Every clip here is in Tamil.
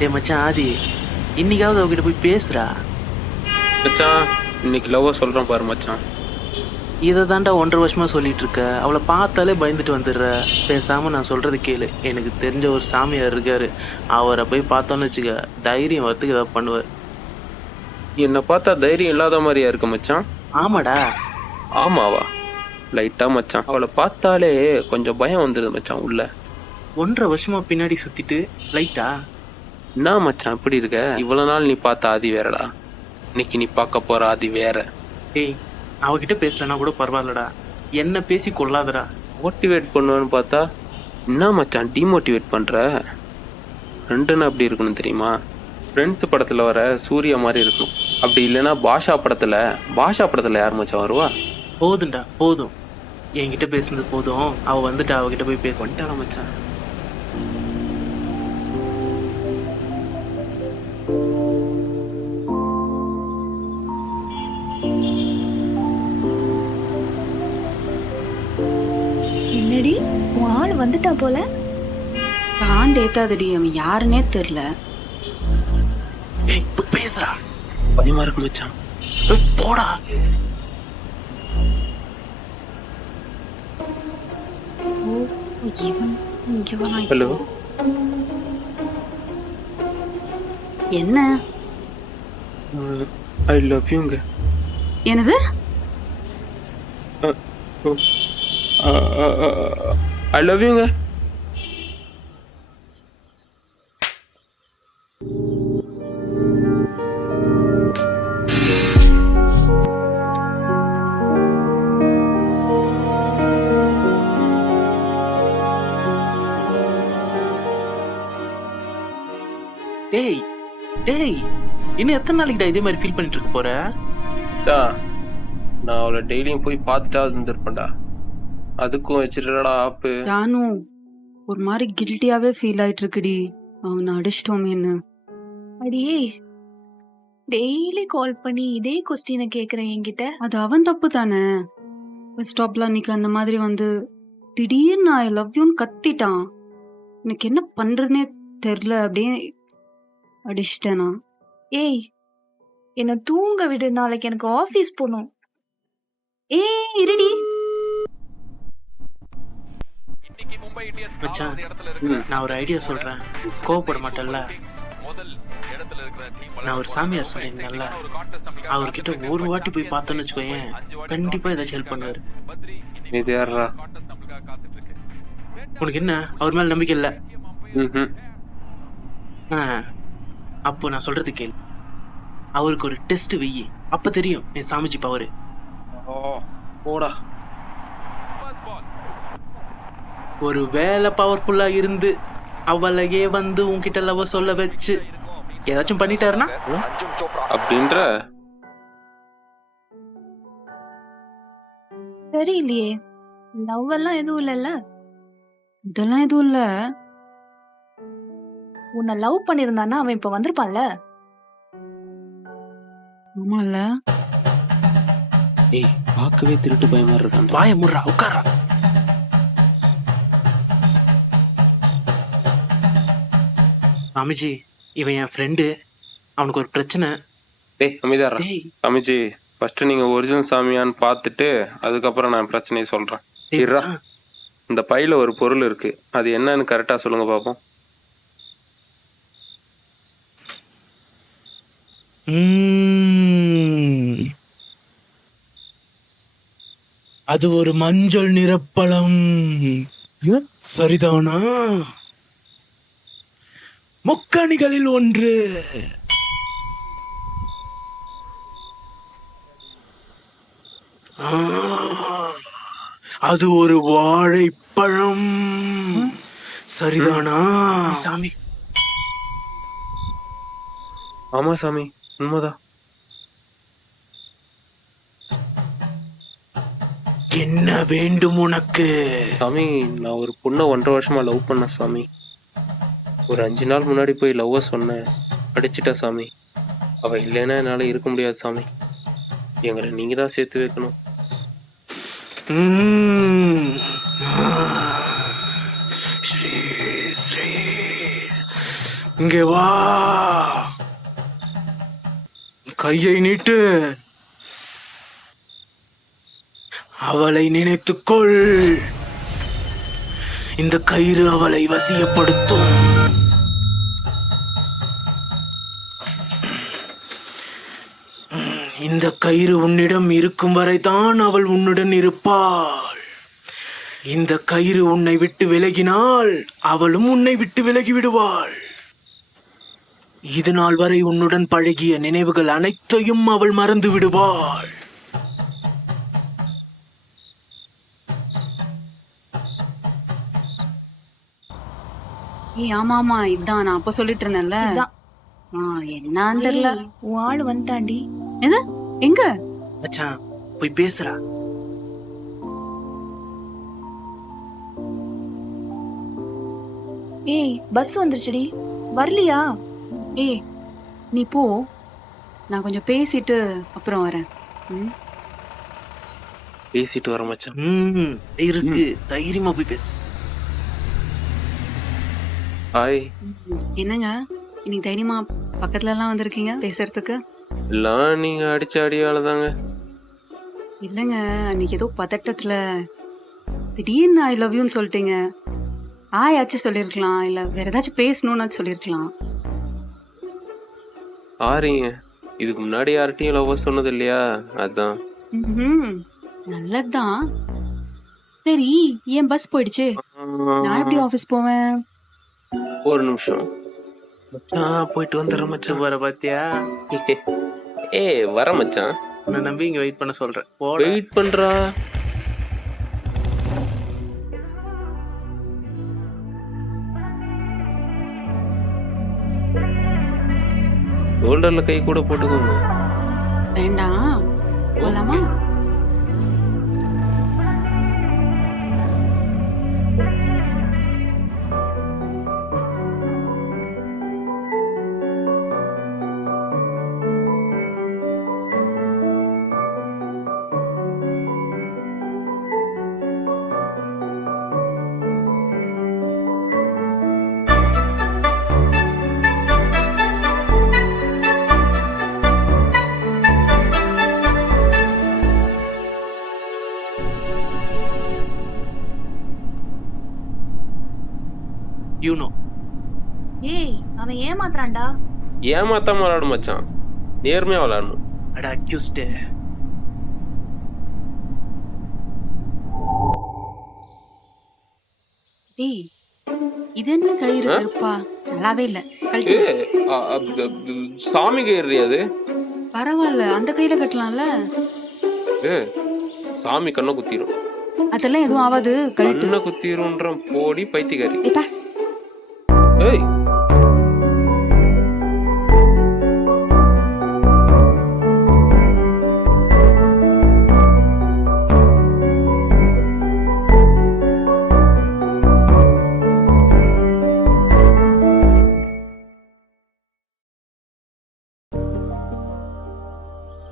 டேய் மச்சான் ஆதி, இன்னைக்காவது அவகிட்ட போய் பேசுறா. மச்சான் இன்னைக்கு லவ்வை சொல்கிறேன் பாரு மச்சான். இதை தாண்டா 1.5 வருஷமா சொல்லிட்டு இருக்க. அவளை பார்த்தாலே பயந்துட்டு வந்துடுற. பேசாம நான் சொல்றது கேளு. எனக்கு தெரிஞ்ச ஒரு சாமியார் இருக்காரு, அவரை போய் பார்த்தோன்னு வச்சுக்க, தைரியம் வரத்துக்கு ஏதாவது பண்ணுவார். என்னை பார்த்தா தைரியம் இல்லாத மாதிரியா இருக்கு மச்சான். ஆமாடா. ஆமாவா? லைட்டாக மச்சான், அவளை பார்த்தாலே கொஞ்சம் பயம் வந்துடுது மச்சான் உள்ள. 1.5 வருஷமா பின்னாடி சுத்திட்டு லைட்டா. என்ன மச்சான் இப்படி இருக்க? இவ்வளோ நாள் நீ பார்த்த ஆதி வேறடா, இன்னைக்கு நீ பார்க்க போற ஆதி வேற. டேய், அவகிட்ட பேசலன்னா கூட பரவாயில்லடா, என்ன பேசி கொள்ளாதடா. மோட்டிவேட் பண்ணுவேன்னு பார்த்தா என்ன மச்சான் டிமோட்டிவேட் பண்ணுற? ஃப்ரெண்டுன்னு அப்படி இருக்கணும் தெரியுமா? ஃப்ரெண்ட்ஸ் படத்தில் வர சூர்யா மாதிரி இருக்கணும். அப்படி இல்லைன்னா பாஷா படத்தில் யார் மச்சான் வருவா? போதும்டா போதும், என்கிட்ட பேசுனது போதும். அவ வந்துட்டு அவகிட்ட போய் பேச. வந்துட்டாளா மச்சான்? என்னடி உன் ஆள் வந்துட்டா போல. ஆண்டு ஏத்தாதடி, அவன் யாருன்னே தெரியல. ஏய் போய் பேசுறா. பயமா இருக்கு மச்சான். ஏய், போடா. இவன் இங்க வரான். ஹலோ, என்ன? ஐ லவ் யூங்க. என்னது? ஐ லவ் யூங்க. டேய் டேய், இன்னும் எத்தனை நாளைக்குடா இதே மாதிரி ஃபீல் பண்ணிட்டு இருக்க போற? நான் அவளை டெய்லியும் போய் பார்த்துட்டா இருந்திருப்பேன்டா. அதுக்கும் வச்சிருடா ஆப்பு. நானும் ஒரு மாதிரி கில்ட்டியாவே ஃபீல் ஆயிட்டு இருக்குடி, அவனை அடிச்சிட்டோமேன்னு. அடியே, டெய்லி கால் பண்ணி இதே கொஸ்டினை கேக்குறேன் என்கிட்ட. அது அவன் தப்பு தானே. பஸ் ஸ்டாப்ல அன்னைக்கு அந்த மாதிரி வந்து திடீர்னு ஐ லவ் யூன்னு கத்திட்டான். எனக்கு என்ன பண்றதுனே தெரியல, அப்படியே அடிச்சிட்டேனா. ஏய், என்ன தூங்க விடு, நாளைக்கு எனக்கு ஆபீஸ் போகணும். ஏய் இருடி. மச்சான், நான் ஒரு ஐடியா சொல்றேன், கோவப்பட மாட்டேன்ல. நான் ஒரு சாமியார் சொல்லியிருந்தேன்ல, அவர்கிட்ட ஒரு வாட்டி போய் பார்த்தோன்னு வச்சுக்கோயேன், கண்டிப்பா ஏதாச்சும் ஹெல்ப் பண்ணுவாரு. இது யாரா? உனக்கு என்ன அவர் மேல நம்பிக்கை இல்ல? ம். அப்போ நான் சொல்றது கேளு. அவருக்கு ஒரு டெஸ்ட் வெயி, அப்ப தெரியும் என் சாமிஜி பவரு. போடா. ஒரு வேலை பவர்ஃபுல்லா இருந்து அவளையே வந்து உன்கிட்ட லவ் சொல்ல வச்சு ஏதாச்சும் பண்ணிட்டாருன்னா அப்படின்ற தெரியலையே, லவ் எல்லாம் எதுவும் இல்லைல்ல. இதெல்லாம் எதுவும் இல்ல. உன்னை லவ் பண்ணிருந்தானா அவன் இப்ப வந்திருப்பான்ல. ஆமால. ஏய், பார்க்கவே திருட்டு பயமா இருக்கான். வாய முடுறா, உட்கார்றா. சாமிஜி, இவன் என் ஃப்ரெண்டு, அவனுக்கு ஒரு பிரச்சனை. டேய் அமைதியாரா. டேய் சாமிஜி, ஃபர்ஸ்ட் நீங்க ஒரிஜினல் சாமியான்னு பார்த்துட்டு அதுக்கப்புறம் நான் பிரச்சனையை சொல்றேன். டேய் இருடா. மச்சான், இந்த பையில ஒரு பொருள் இருக்கு, அது என்னன்னு கரெக்டா சொல்லுங்க பாப்போம். அது ஒரு மஞ்சள் நிறப்பழம், சரிதானா? முக்கணிகளில் ஒன்று. அது ஒரு வாழைப்பழம், சரிதானா? சாமி. ஆமா சாமி, உண்மைதான். என்ன வேண்டும் உனக்கு? சாமி, நான் ஒரு பொண்ணை 1.5 வருஷமா லவ் பண்ணேன் சாமி. ஒரு 5 நாள் முன்னாடி போய் லவ்வை சொன்னேன், அடிச்சிட்டா சாமி. அவள் இல்லைன்னா என்னால் இருக்க முடியாது சாமி. எங்களை நீங்கள் தான் சேர்த்து வைக்கணும். ஸ்ரீ ஸ்ரீ இங்கே வா, கையை நீட்டு, அவளை நினைத்துக்கொள். இந்த கயிறு அவளை வசியப்படுத்தும். இந்த கயிறு உன்னிடம் இருக்கும் வரைதான் அவள் உன்னுடன் இருப்பாள். இந்த கயிறு உன்னை விட்டு விலகினால் அவளும் உன்னை விட்டு விலகி விடுவாள். இது நாள் வரை உன்னுடன் பழகிய நினைவுகள் அனைத்தையும் அவள் மறந்து விடுவாள். ஏய் ஆமா இதான் நான் அப்ப சொல்லிட்டு இருந்தேன்ல. இதான். என்னன்னு தெரியல. ஏய், உன் ஆளு வந்துட்டாண்டி. என்ன எங்க? மச்சான் போய் பேசுறா. ஏய் பஸ் வந்துருச்சுடி, வரலையா? ஏய் நீ போ, நான் கொஞ்சம் பேசிட்டு அப்புறம் வரேன். ம்? பேசிட்டு வர மச்சான். இருக்கு, தைரியமா போய் பேசு. ஹாய். என்னங்க இன்னைக்கு தைரியமா பக்கத்துல எல்லாம் வந்திருக்கீங்க பேசுறதுக்கு? எல்லாம் நீங்க அடிச்ச அடியால தாங்க. இல்லைங்க, அன்னைக்கு ஏதோ பதட்டத்துல திடீர்னு ஐ லவ் யூன்னு சொல்லிட்டீங்க. ஆயாச்சும் சொல்லியிருக்கலாம், இல்லை வேற ஏதாச்சும் பேசணும்னு சொல்லியிருக்கலாம். ஆறீங்க, இதுக்கு முன்னாடி யார்கிட்டயும் லவ் சொன்னது இல்லையா, அதான். நல்லதுதான். சரி, ஏன் பஸ் போயிடுச்சு? நான் எப்படி ஆஃபீஸ் போவேன்? ஒரு நிமிஷம் மச்சான் போயிட்டு வந்துடுறேன் மச்சான். வர பாத்தியா? வர மச்சான். உன்னை நம்பி இங்க வெயிட் பண்ண சொல்றேன். போடா. வெயிட் பண்றா. ஷோல்டர்ல கை கூட போட்டுக்கோங்க. வேண்டாம், போலாமா? You know. ஏய் அவன் ஏமாத்துறான்டா. ஏமாத்தாம விளையாடும் மச்சான், நேர்மையா விளையாடணும். அட அக்யூஸ்ட். டேய், இது என்ன கயிறு கருப்பா? நல்லாவே இல்ல. கழட்டு. சாமி கயிறு அது. பரவாயில்ல, அந்த கையில கட்டலாம்ல. சாமி கண்ணை குத்திரும். அதெல்லாம் எதுவும் ஆகாது, கழட்டு. கண்ணை குத்திரும்ன்ற போடி பைத்தியக்காரி. ஏப்பா, ஏய்,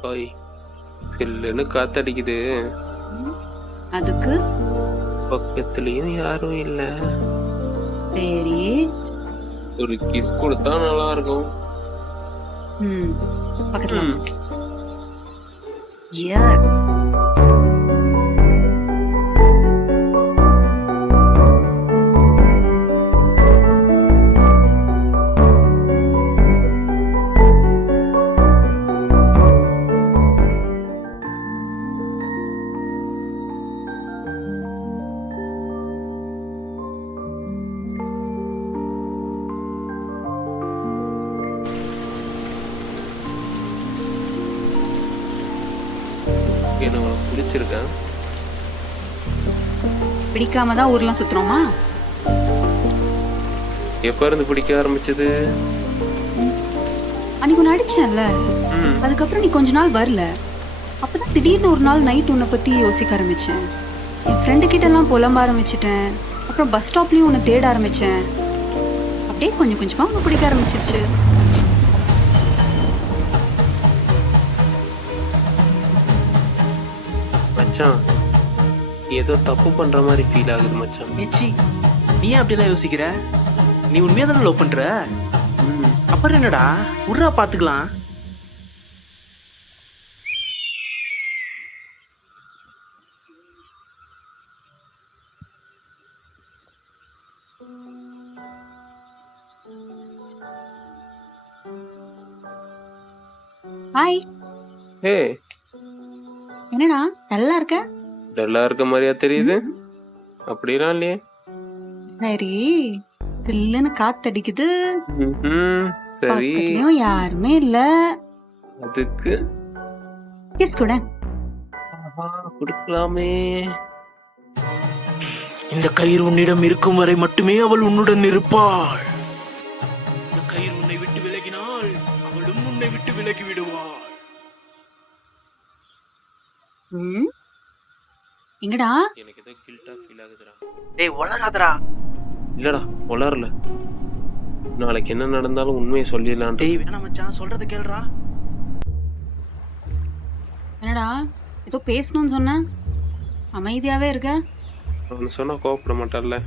ஓய், சில்லுன்னு காத்தடிக்குது. அதுக்கு பக்கத்துலயும் யாரும் இல்ல. சரி. ஒரு கிஸ் கொடுத்தா நல்லா இருக்கும். பக்கத்துல வா. யார்? என்ன உனக்கு பிடிச்சிருக்கா? பிடிக்காம தான் ஊர்லாம் சுத்துறோமா? எப்ப இருந்து பிடிக்க ஆரம்பிச்சது? அன்னைக்கு ஒன்று அடிச்சேன்ல, அதுக்கப்புறம் நீ கொஞ்ச நாள் வரல. அப்பதான் திடீர்னு ஒரு நாள் நைட் உன்னை பத்தி யோசிக்க ஆரம்பிச்சேன். என் ஃப்ரெண்டு கிட்ட எல்லாம் புலம்ப ஆரம்பிச்சிட்டேன். அப்புறம் பஸ் ஸ்டாப்லயும் உன்னை தேட ஆரம்பிச்சேன். அப்படியே கொஞ்சம் கொஞ்சமா உன்னை பிடிக்க ஆரம்பிச்சிருச்சு. மச்சான், ஏதோ தப்பு பண்ற மாதிரி ஃபீல் ஆகுது மச்சான். ஏச்சி, நீ ஏன் அப்படிலாம் யோசிக்கிற? நீ உண்மையா தானே லவ் பண்ற? அப்புறம் என்னடா உர்ரா பாத்துக்கலாம். ஹாய். ஏய், என்னடா நல்லா இருக்க? டல்லா இருக்க மாதிரியா தெரியுது? அப்படிலாம் இல்லையே. சரி, சில்லுன்னு காத்தடிக்குது, சரி, பக்கத்துலயும் யாருமே இல்ல. அதுக்கு கிஸ் கூட. கொடுக்கலாமே. இந்த கயிறு உன்னிடம் இருக்கும் வரை மட்டுமே அவள் உன்னுடன் இருப்பாள். இந்த கயிறு உன்னை விட்டு விலகினால் அவளும் உன்னை விட்டு விலகி விடுவாள். எங்கடா? எனக்கு ஏதோ கில்ட்டா ஃபீல் ஆகுதுடா. டேய் வளராதடா. இல்லடா, வளரல. நாளைக்கு என்ன நடந்தாலும் உண்மையை சொல்லிடலான். டேய் வேணாம் மச்சான், சொல்றத கேளுடா. என்னடா ஏதோ பேசணும்னு சொன்ன, அமைதியாவே இருக்க. அவனு சொன்னா கோவப்பட மாட்டான்ல.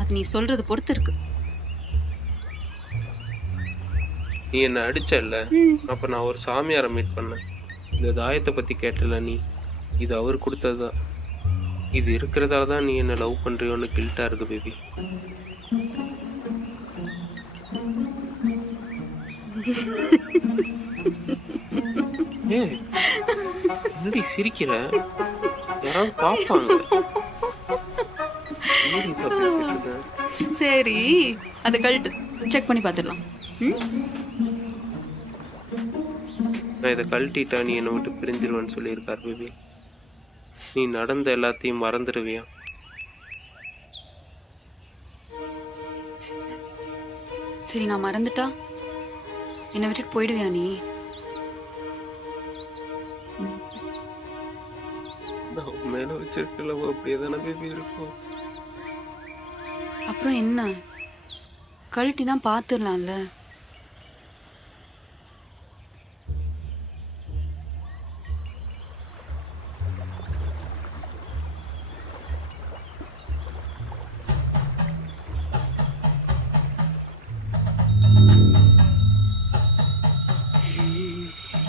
அது நீ சொல்றது பொறுத்து இருக்கு. நீ என்ன அடிச்சல்ல, அப்ப நான் ஒரு சாமியாரை மீட் பண்ணேன். இந்த தாயத்தை பத்தி கேட்டல நீ, இது அவர் கொடுத்ததுதான். இது இருக்கிறதால தான் நீ என்ன லவ் பண்றியோன்னு கில்ட்டா இருக்கு பேபி. ஏய், என்னடி சிரிக்கிற? யாராவது பாப்பாங்க. சீரியஸா பேசிட்டு இருக்கேன். சரி, அது கழட்டு, செக் பண்ணி பார்த்துடலாம். நான் இதை கழட்டிட்டா நீ என்னை விட்டு பிரிஞ்சிருவேன்னு சொல்லியிருக்கார் பேபி. நீ நடந்த எல்லாத்தையும் மறந்துடுவியா? சரி, நான் மறந்துட்டா என்னை விட்டுட்டு போயிடுவியா நீ? நான் உன் மேல வச்சிருக்க லவ் அப்படியே தானே பேபி இருக்கும். அப்புறம் என்ன, கழட்டி தான் பார்த்துடலாம்ல.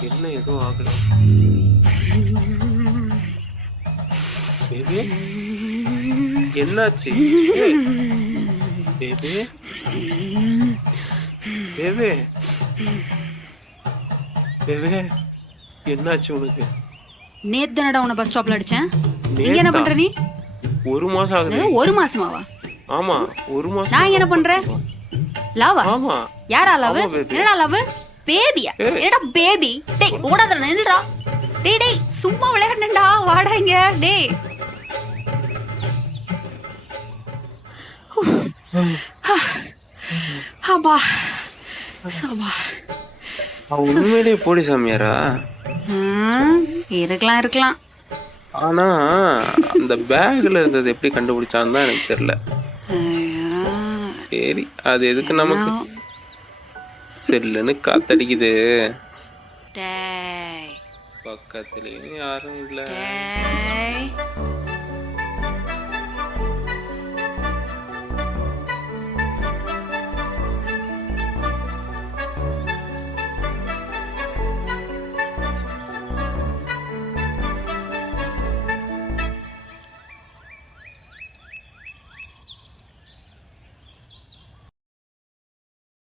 என்ன எதுவும் ஆகல பேபி? என்னாச்சு பேபி? பேபி, பேபி, என்னாச்சு உனக்கு? நேத்து தானடா உன்னை பஸ் ஸ்டாப்ல அடிச்சேன். நீங்க என்ன நேத்தா? பண்ற நீ? ஒரு மாசம் ஆகுது. ஒரு மாசமாவா? ஆமா, ஒரு மாசம். நான் என்ன பண்றேன்? லாவா? ஆமா. யாரா லவ்? ஆமா, baby. என்னடா லவ்? பேபியா? என்னடா பேபி? டேய் ஓடாதடா, நில்லுடா. டேய் டேய் சும்மா விளையாடுனேன்டா, வாடா இங்க. டேய் அப்பா சபா. அவ உண்மையிலேயே போலி சாமியாரா? இருக்கலாம் இருக்கலாம். ஆனா அந்த பேக்ல இருந்தது எப்படி கண்டுபிடிச்சான்னு தான் எனக்கு தெரியல. சரி, அது எதுக்கு நமக்கு? செல்லுன்னு காத்தடிக்குது. டேய் பக்கத்துலயும் யாரும் இல்ல. டேய்